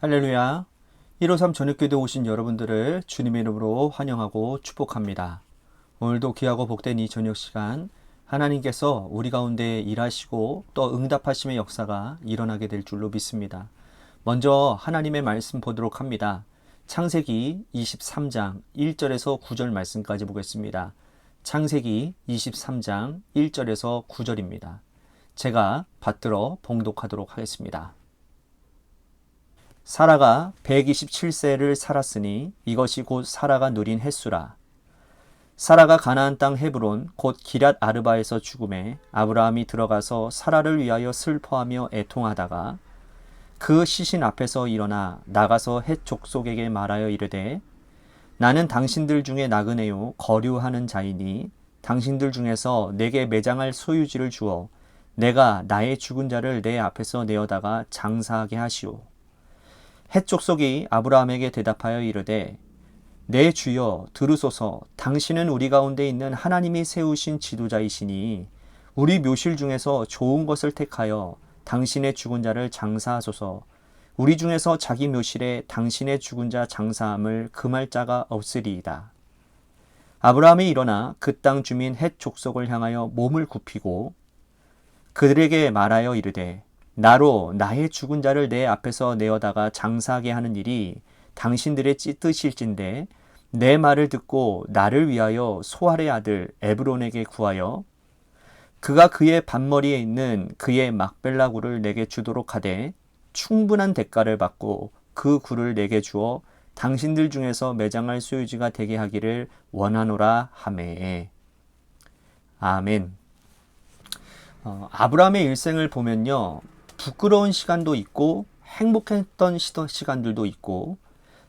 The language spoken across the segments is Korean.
할렐루야. 153 저녁교대 오신 여러분들을 주님의 이름으로 환영하고 축복합니다. 오늘도 귀하고 복된 이 저녁 시간 하나님께서 우리 가운데 일하시고 또 응답하심의 역사가 일어나게 될 줄로 믿습니다. 먼저 하나님의 말씀 보도록 합니다. 창세기 23장 1절에서 9절 말씀까지 보겠습니다. 창세기 23장 1절에서 9절입니다. 제가 받들어 봉독하도록 하겠습니다. 사라가 127세를 살았으니 이것이 곧 사라가 누린 횟수라. 사라가 가나안 땅 헤브론 곧 기럇 아르바에서 죽음에 아브라함이 들어가서 사라를 위하여 슬퍼하며 애통하다가 그 시신 앞에서 일어나 나가서 헷 족속에게 말하여 이르되 나는 당신들 중에 나그네요 거류하는 자이니 당신들 중에서 내게 매장할 소유지를 주어 내가 나의 죽은 자를 내 앞에서 내어다가 장사하게 하시오. 헷 족속이 아브라함에게 대답하여 이르되 내 주여 들으소서. 당신은 우리 가운데 있는 하나님이 세우신 지도자이시니 우리 묘실 중에서 좋은 것을 택하여 당신의 죽은 자를 장사하소서. 우리 중에서 자기 묘실에 당신의 죽은 자 장사함을 금할 자가 없으리이다. 아브라함이 일어나 그 땅 주민 헷 족속을 향하여 몸을 굽히고 그들에게 말하여 이르되 나로 나의 죽은 자를 내 앞에서 내어다가 장사하게 하는 일이 당신들의 뜻일진데 내 말을 듣고 나를 위하여 소할의 아들 에브론에게 구하여 그가 그의 밭머리에 있는 그의 막벨라 굴을 내게 주도록 하되 충분한 대가를 받고 그 굴을 내게 주어 당신들 중에서 매장할 소유지가 되게 하기를 원하노라 하매. 아멘. 아브라함의 일생을 보면요, 부끄러운 시간도 있고 행복했던 시간들도 있고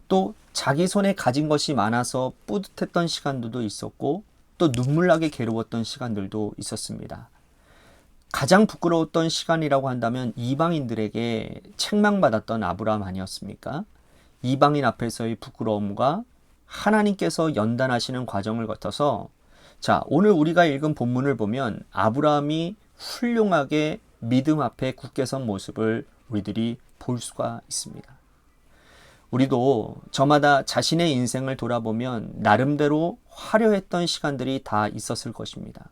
또 자기 손에 가진 것이 많아서 뿌듯했던 시간들도 있었고 또 눈물나게 괴로웠던 시간들도 있었습니다. 가장 부끄러웠던 시간이라고 한다면 이방인들에게 책망받았던 아브라함 아니었습니까? 이방인 앞에서의 부끄러움과 하나님께서 연단하시는 과정을 거쳐서 자, 오늘 우리가 읽은 본문을 보면 아브라함이 훌륭하게 믿음 앞에 굳게 선 모습을 우리들이 볼 수가 있습니다. 우리도 저마다 자신의 인생을 돌아보면 나름대로 화려했던 시간들이 다 있었을 것입니다.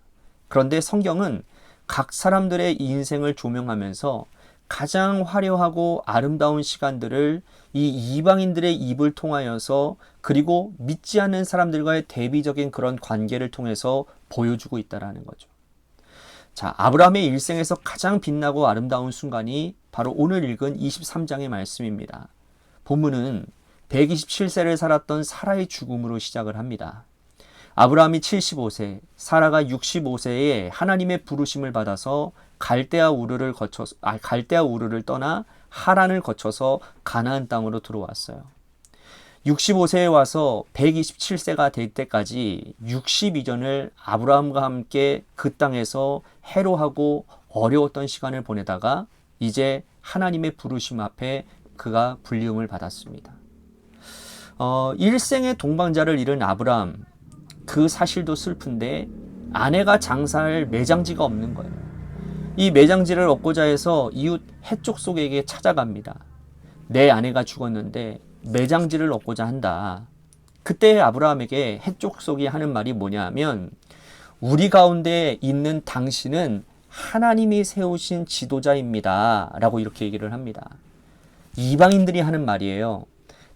그런데 성경은 각 사람들의 인생을 조명하면서 가장 화려하고 아름다운 시간들을 이 이방인들의 입을 통하여서 그리고 믿지 않는 사람들과의 대비적인 그런 관계를 통해서 보여주고 있다는 거죠. 자, 아브라함의 일생에서 가장 빛나고 아름다운 순간이 바로 오늘 읽은 23장의 말씀입니다. 본문은 127세를 살았던 사라의 죽음으로 시작을 합니다. 아브라함이 75세, 사라가 65세에 하나님의 부르심을 받아서 갈대아 우르를 떠나 하란을 거쳐서 가나안 땅으로 들어왔어요. 65세에 와서 127세가 될 때까지 62년을 아브라함과 함께 그 땅에서 해로하고 어려웠던 시간을 보내다가 이제 하나님의 부르심 앞에 그가 불리움을 받았습니다. 일생의 동반자를 잃은 아브라함, 그 사실도 슬픈데 아내가 장사할 매장지가 없는 거예요. 이 매장지를 얻고자 해서 이웃 헷 족속에게 찾아갑니다. 내 아내가 죽었는데 매장지를 얻고자 한다. 그때 아브라함에게 헷 족속이 하는 말이 뭐냐 하면 우리 가운데 있는 당신은 하나님이 세우신 지도자입니다. 라고 이렇게 얘기를 합니다. 이방인들이 하는 말이에요.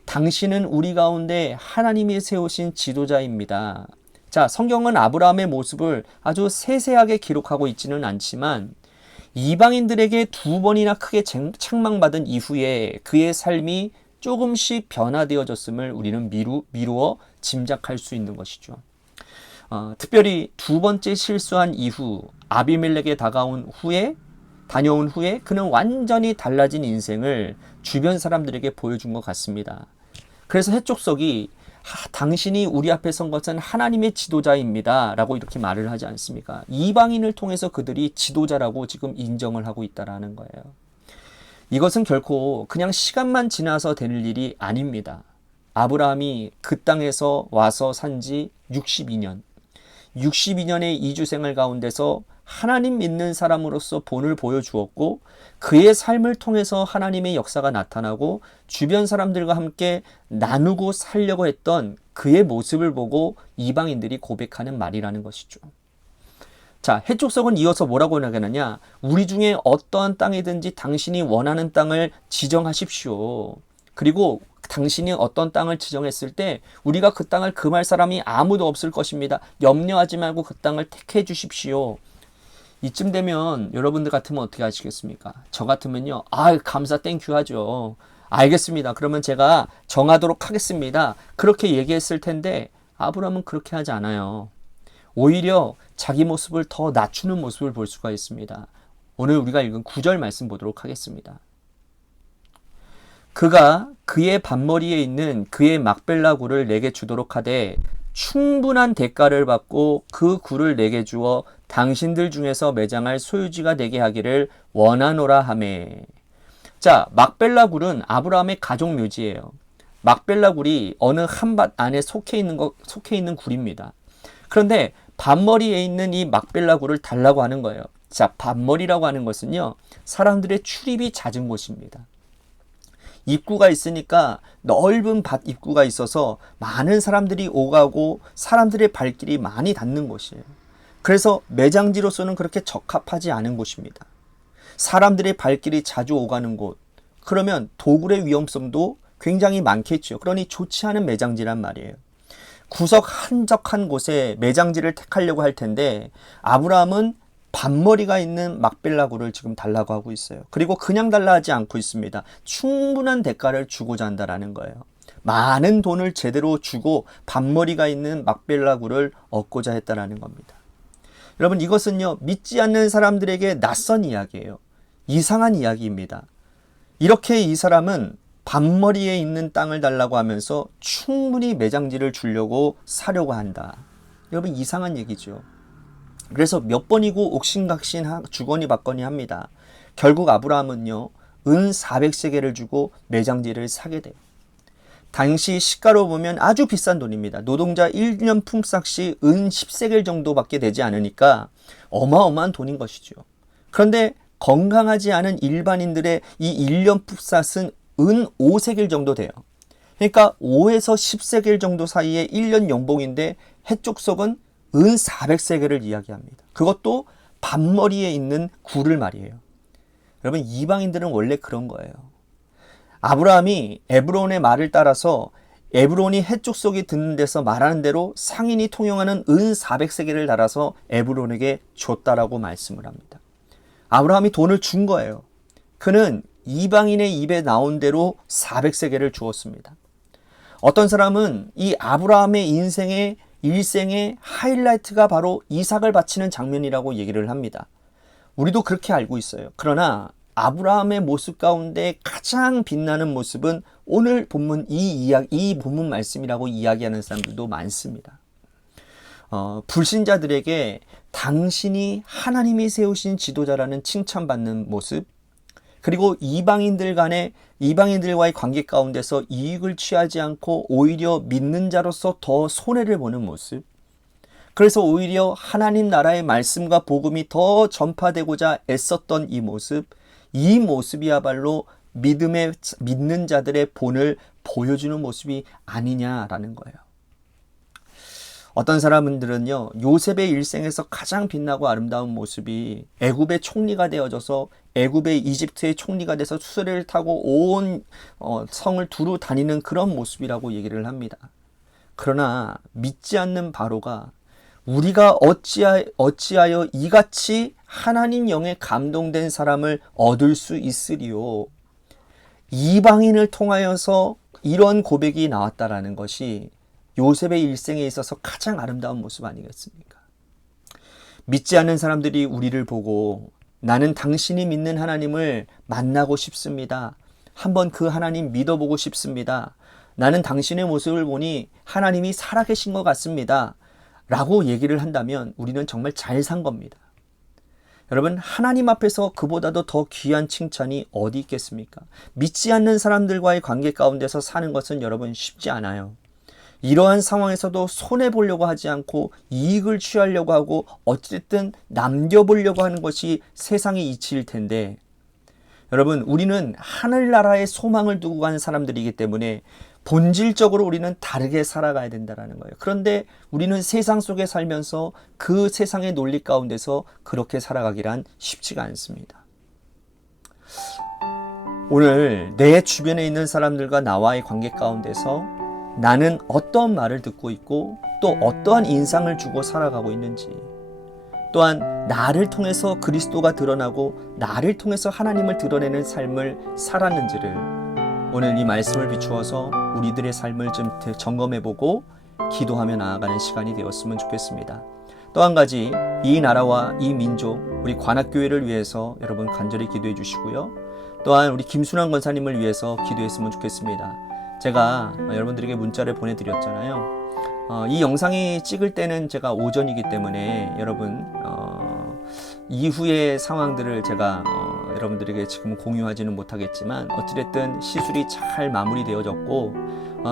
당신은 우리 가운데 하나님이 세우신 지도자입니다. 자, 성경은 아브라함의 모습을 아주 세세하게 기록하고 있지는 않지만 이방인들에게 두 번이나 크게 책망받은 이후에 그의 삶이 조금씩 변화되어졌음을 우리는 미루어 짐작할 수 있는 것이죠. 특별히 두 번째 실수한 이후 아비멜렉에 다녀온 후에 그는 완전히 달라진 인생을 주변 사람들에게 보여준 것 같습니다. 그래서 헷 족속이 당신이 우리 앞에 선 것은 하나님의 지도자입니다. 라고 이렇게 말을 하지 않습니까? 이방인을 통해서 그들이 지도자라고 지금 인정을 하고 있다는 거예요. 이것은 결코 그냥 시간만 지나서 되는 일이 아닙니다. 아브라함이 그 땅에서 와서 산 지 62년, 62년의 이주생활 가운데서 하나님 믿는 사람으로서 본을 보여주었고 그의 삶을 통해서 하나님의 역사가 나타나고 주변 사람들과 함께 나누고 살려고 했던 그의 모습을 보고 이방인들이 고백하는 말이라는 것이죠. 자, 해족석은 이어서 뭐라고 나가느냐? 우리 중에 어떠한 땅이든지 당신이 원하는 땅을 지정하십시오. 그리고 당신이 어떤 땅을 지정했을 때 우리가 그 땅을 금할 사람이 아무도 없을 것입니다. 염려하지 말고 그 땅을 택해 주십시오. 이쯤 되면 여러분들 같으면 어떻게 하시겠습니까? 저 같으면요. 감사 땡큐 하죠. 알겠습니다. 그러면 제가 정하도록 하겠습니다. 그렇게 얘기했을 텐데 아브라함은 그렇게 하지 않아요. 오히려 자기 모습을 더 낮추는 모습을 볼 수가 있습니다. 오늘 우리가 읽은 9절 말씀 보도록 하겠습니다. 그가 그의 밭머리에 있는 그의 막벨라 굴을 내게 주도록 하되 충분한 대가를 받고 그 굴을 내게 주어 당신들 중에서 매장할 소유지가 되게 하기를 원하노라 하매. 자, 막벨라 굴은 아브라함의 가족 묘지예요. 막벨라 굴이 어느 한 밭 안에 속해 있는 굴입니다. 그런데 밭머리에 있는 이 막벨라 굴을 달라고 하는 거예요. 자, 밭머리라고 하는 것은요, 사람들의 출입이 잦은 곳입니다. 입구가 있으니까 넓은 밭 입구가 있어서 많은 사람들이 오가고 사람들의 발길이 많이 닿는 곳이에요. 그래서 매장지로서는 그렇게 적합하지 않은 곳입니다. 사람들의 발길이 자주 오가는 곳, 그러면 도굴의 위험성도 굉장히 많겠죠. 그러니 좋지 않은 매장지란 말이에요. 구석 한적한 곳에 매장지를 택하려고 할 텐데 아브라함은 밭머리가 있는 막벨라 굴을 지금 달라고 하고 있어요. 그리고 그냥 달라 하지 않고 있습니다. 충분한 대가를 주고자 한다라는 거예요. 많은 돈을 제대로 주고 밭머리가 있는 막벨라 굴을 얻고자 했다라는 겁니다. 여러분, 이것은요, 믿지 않는 사람들에게 낯선 이야기예요. 이상한 이야기입니다. 이렇게 이 사람은 밭머리에 있는 땅을 달라고 하면서 충분히 매장지를 주려고 사려고 한다. 여러분, 이상한 얘기죠. 그래서 몇 번이고 옥신각신 주거니 받거니 합니다. 결국 아브라함은요, 은 400세겔을 주고 매장지를 사게 돼요. 당시 시가로 보면 아주 비싼 돈입니다. 노동자 1년 품삯이 은 10세겔 정도밖에 되지 않으니까 어마어마한 돈인 것이죠. 그런데 건강하지 않은 일반인들의 이 1년 품삯은 은 5세겔 정도 돼요. 그러니까 5에서 10세겔 정도 사이의 1년 연봉인데 해족석은 은 400세겔을 이야기합니다. 그것도 밭머리에 있는 굴을 말이에요. 여러분, 이방인들은 원래 그런 거예요. 아브라함이 에브론의 말을 따라서 에브론이 해족속이 듣는 데서 말하는 대로 상인이 통용하는 은 400세겔을 달아서 에브론에게 줬다라고 말씀을 합니다. 아브라함이 돈을 준 거예요. 그는 이방인의 입에 나온 대로 400세겔을 주었습니다. 어떤 사람은 이 아브라함의 일생의 하이라이트가 바로 이삭을 바치는 장면이라고 얘기를 합니다. 우리도 그렇게 알고 있어요. 그러나 아브라함의 모습 가운데 가장 빛나는 모습은 오늘 본문 이 본문 말씀이라고 이야기하는 사람들도 많습니다. 불신자들에게 당신이 하나님이 세우신 지도자라는 칭찬받는 모습, 그리고 이방인들과의 관계 가운데서 이익을 취하지 않고 오히려 믿는 자로서 더 손해를 보는 모습, 그래서 오히려 하나님 나라의 말씀과 복음이 더 전파되고자 애썼던 이 모습이야말로 믿는 자들의 본을 보여주는 모습이 아니냐라는 거예요. 어떤 사람들은요, 요셉의 일생에서 가장 빛나고 아름다운 모습이 애굽의 총리가 되어져서 애굽의 이집트의 총리가 돼서 수레를 타고 온 성을 두루 다니는 그런 모습이라고 얘기를 합니다. 그러나 믿지 않는 바로가 우리가 어찌하여 이같이 하나님 영에 감동된 사람을 얻을 수 있으리요. 이방인을 통하여서 이런 고백이 나왔다라는 것이 요셉의 일생에 있어서 가장 아름다운 모습 아니겠습니까? 믿지 않는 사람들이 우리를 보고 나는 당신이 믿는 하나님을 만나고 싶습니다. 한번 그 하나님 믿어보고 싶습니다. 나는 당신의 모습을 보니 하나님이 살아계신 것 같습니다. 라고 얘기를 한다면 우리는 정말 잘 산 겁니다. 여러분, 하나님 앞에서 그보다도 더 귀한 칭찬이 어디 있겠습니까? 믿지 않는 사람들과의 관계 가운데서 사는 것은 여러분 쉽지 않아요. 이러한 상황에서도 손해보려고 하지 않고 이익을 취하려고 하고 어쨌든 남겨보려고 하는 것이 세상의 이치일 텐데, 여러분, 우리는 하늘나라의 소망을 두고 가는 사람들이기 때문에 본질적으로 우리는 다르게 살아가야 된다는 거예요. 그런데 우리는 세상 속에 살면서 그 세상의 논리 가운데서 그렇게 살아가기란 쉽지가 않습니다. 오늘 내 주변에 있는 사람들과 나와의 관계 가운데서 나는 어떤 말을 듣고 있고 또 어떠한 인상을 주고 살아가고 있는지, 또한 나를 통해서 그리스도가 드러나고 나를 통해서 하나님을 드러내는 삶을 살았는지를 오늘 이 말씀을 비추어서 우리들의 삶을 좀 점검해보고 기도하며 나아가는 시간이 되었으면 좋겠습니다. 또 한 가지, 이 나라와 이 민족, 우리 관악교회를 위해서 여러분 간절히 기도해 주시고요. 또한 우리 김순환 권사님을 위해서 기도했으면 좋겠습니다. 제가 여러분들에게 문자를 보내드렸잖아요. 이 영상이 찍을 때는 제가 오전이기 때문에 여러분 이후의 상황들을 제가 여러분들에게 지금 공유하지는 못하겠지만, 어찌됐든 시술이 잘 마무리되어졌고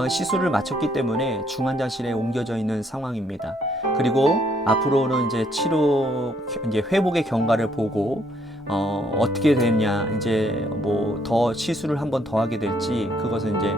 시술을 마쳤기 때문에 중환자실에 옮겨져 있는 상황입니다. 그리고 앞으로는 이제 치료, 이제 회복의 경과를 보고 어떻게 됐냐, 이제 뭐 더 시술을 한번 더 하게 될지, 그것은 이제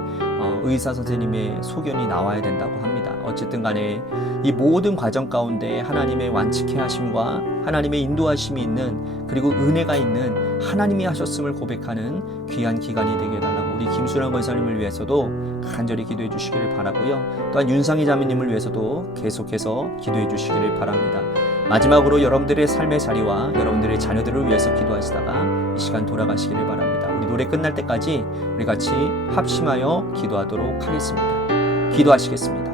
의사 선생님의 소견이 나와야 된다고 합니다. 어쨌든 간에 이 모든 과정 가운데 하나님의 완치케 하심과 하나님의 인도하심이 있는, 그리고 은혜가 있는 하나님이 하셨음을 고백하는 귀한 기간이 되게 해달라고 우리 김순환 권사님을 위해서도 간절히 기도해 주시기를 바라고요. 또한 윤상희 자매님을 위해서도 계속해서 기도해 주시기를 바랍니다. 마지막으로 여러분들의 삶의 자리와 여러분들의 자녀들을 위해서 기도하시다가 이 시간 돌아가시기를 바랍니다. 우리 노래 끝날 때까지 우리 같이 합심하여 기도하도록 하겠습니다. 기도하시겠습니다.